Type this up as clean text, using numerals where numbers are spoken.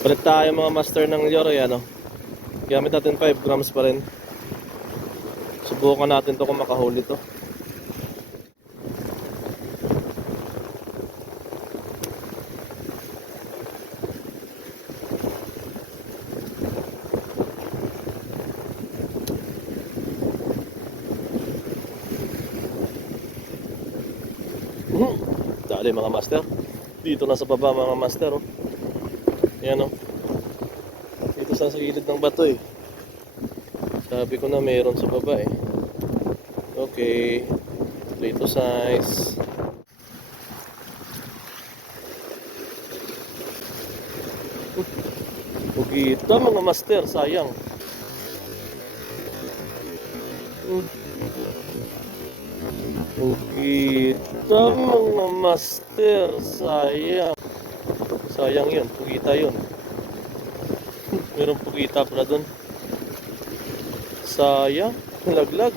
Balik tayo mga master ng lure, ano. Gamit natin 5 grams pa rin. Subukan natin to kung makahuli to. Dali mga master. Dito na sa baba mga master, oh. Yan, oh. Dito sa ilid ng bato, eh. Sabi ko na mayroon sa baba, eh. Okay. Dito size. Pugita mga master, sayang. Pugita mga master, sayang. Sayang yun, pugita yun. Meron pugita pala dun. Sayang, laglag.